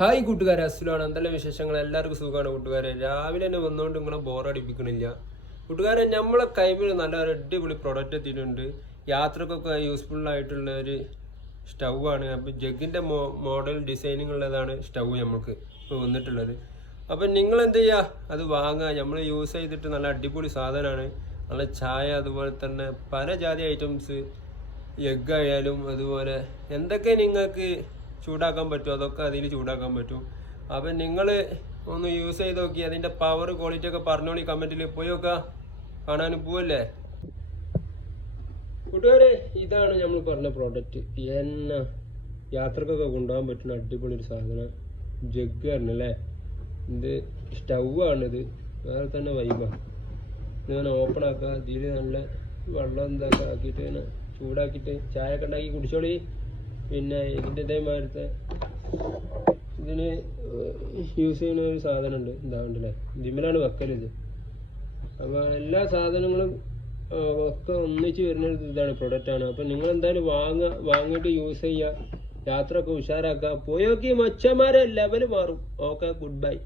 Hi കൂട്ടുകാരെ, അസ്സലാമു എന്തെല്ലാം വിശേഷങ്ങൾ? എല്ലാവർക്കും സുഖമാണ് കൂട്ടുകാരെ. രാവിലെ തന്നെ വന്നുകൊണ്ട് നിങ്ങളെ ബോറടിപ്പിക്കണില്ല കൂട്ടുകാരെ. നമ്മളെ കൈമിൽ നല്ല ഒരു അടിപൊളി പ്രൊഡക്റ്റ് എത്തിയിട്ടുണ്ട്. യാത്രക്കൊക്കെ യൂസ്ഫുൾ ആയിട്ടുള്ള ഒരു സ്റ്റൗ ആണ്. അപ്പം ജഗ്ഗിൻ്റെ മോഡൽ ഡിസൈനിങ് ഉള്ളതാണ് സ്റ്റൗ നമുക്ക് ഇപ്പോൾ വന്നിട്ടുള്ളത്. അപ്പം നിങ്ങൾ എന്ത് ചെയ്യുക, അത് വാങ്ങുക. നമ്മൾ യൂസ് ചെയ്തിട്ട് നല്ല അടിപൊളി സാധനമാണ്. നല്ല ചായ, അതുപോലെ തന്നെ പല ജാതി ഐറ്റംസ്, എഗ്ഗ് ആയാലും അതുപോലെ എന്തൊക്കെ നിങ്ങൾക്ക് ചൂടാക്കാൻ പറ്റും അതൊക്കെ അതിൽ ചൂടാക്കാൻ പറ്റും. അപ്പം നിങ്ങൾ ഒന്ന് യൂസ് ചെയ്ത് നോക്കി അതിൻ്റെ പവർ ക്വാളിറ്റി ഒക്കെ പറഞ്ഞോളി കമൻറ്റിൽ. പോയി നോക്കുക, കാണാൻ പോവല്ലേ കൂട്ടുകാരെ. ഇതാണ് നമ്മൾ പറഞ്ഞ പ്രോഡക്റ്റ്. എന്നെ യാത്രക്കൊക്കെ കൊണ്ടുപോകാൻ പറ്റുന്ന അടിപൊളി ഒരു സാധനം ജഗ് ആണല്ലേ. ഇത് സ്റ്റൗ ആണിത്, വേറെ തന്നെ വൈബാണ്. ഇങ്ങനെ ഓപ്പൺ ആക്കുക, ഇതിൽ നല്ല വെള്ളം എന്താക്കുക ആക്കിയിട്ട് ഇങ്ങനെ ചൂടാക്കിയിട്ട് ചായ ഒക്കെ ഉണ്ടാക്കി കുടിച്ചോളി. പിന്നെ ഇതിൻ്റെ ഇതേമാതിരത്തെ ഇതിന് യൂസ് ചെയ്യുന്ന ഒരു സാധനമുണ്ട്, എന്താണ്ടല്ലേ, ഇതിന്മേലാണ് വെക്കലിത്. അപ്പോൾ എല്ലാ സാധനങ്ങളും ഒക്കെ ഒന്നിച്ച് വരുന്ന ഇതാണ്, പ്രൊഡക്റ്റാണ്. അപ്പം നിങ്ങൾ എന്തായാലും വാങ്ങിയിട്ട് യൂസ് ചെയ്യുക. യാത്ര ഒക്കെ ഉഷാറാക്കുക. പോയി നോക്കി മച്ചന്മാരെ ലെവൽ മാറും. Okay, good bye.